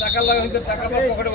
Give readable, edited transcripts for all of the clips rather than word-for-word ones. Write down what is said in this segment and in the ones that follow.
টাকা লাগাইতে টাকা পকেটে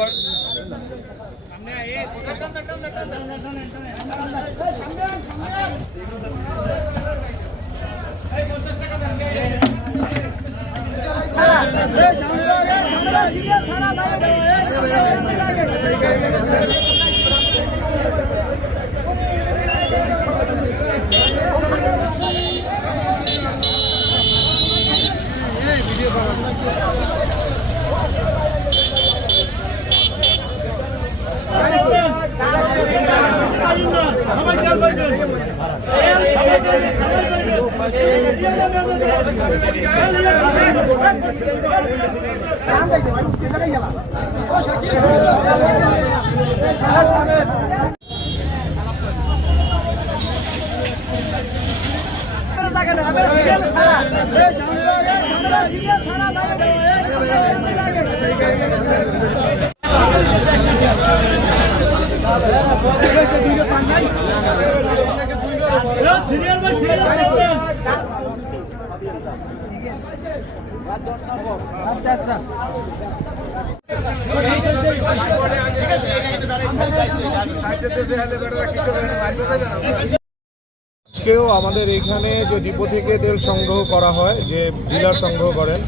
আজকেও আমাদের এখানে যে ডিপো থেকে তেল সংগ্রহ করা হয়, যে ডিলার সংগ্রহ করেন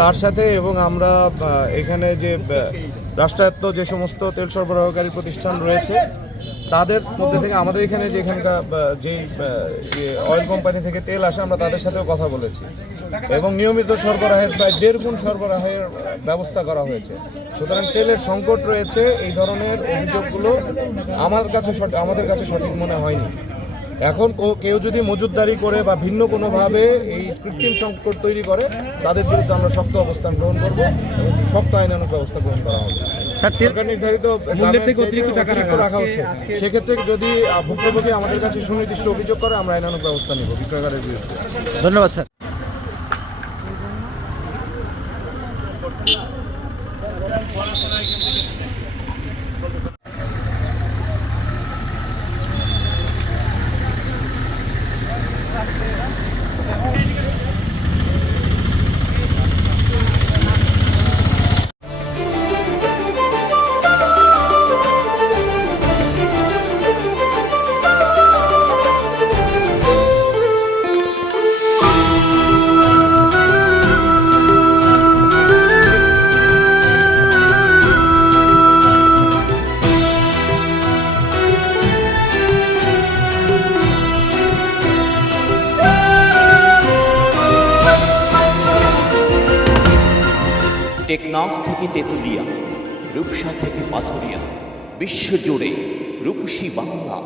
তার সাথে, এবং আমরা এখানে যে রাষ্ট্রায়ত্ত যে সমস্ত তেল সরবরাহকারী প্রতিষ্ঠান রয়েছে তাদের মধ্যে থেকে আমাদের এখানে যে এখানকার যে অয়েল কোম্পানি থেকে তেল আসে আমরা তাদের সাথেও কথা বলেছি এবং নিয়মিত সরবরাহের প্রায় 1.5 গুণ সরবরাহের ব্যবস্থা করা হয়েছে। সুতরাং তেলের সংকট রয়েছে, এই ধরনের অভিযোগগুলো আমাদের কাছে সঠিক মনে হয়নি। এখন কেউ যদি মজুতদারি করে বা ভিন্ন কোনোভাবে এই কৃত্রিম সংকট তৈরি করে তাদের বিরুদ্ধে আমরা শক্ত অবস্থান গ্রহণ করব এবং শক্ত আইনানুগ ব্যবস্থা গ্রহণ করা হবে। সরকার নির্ধারিত টাকা রাখা হচ্ছে, সেক্ষেত্রে যদি ভুক্তভোগী আমাদের কাছে সুনির্দিষ্ট অভিযোগ করে আমরা আইনানুগ ব্যবস্থা নেব বিক্রয়কারীর বিরুদ্ধে। ধন্যবাদ স্যার। টেকনাফ থেকে তেঁতুলিয়া, রূপসা থেকে পাথুরিয়া, বিশ্বজুড়ে রূপসী বাংলা।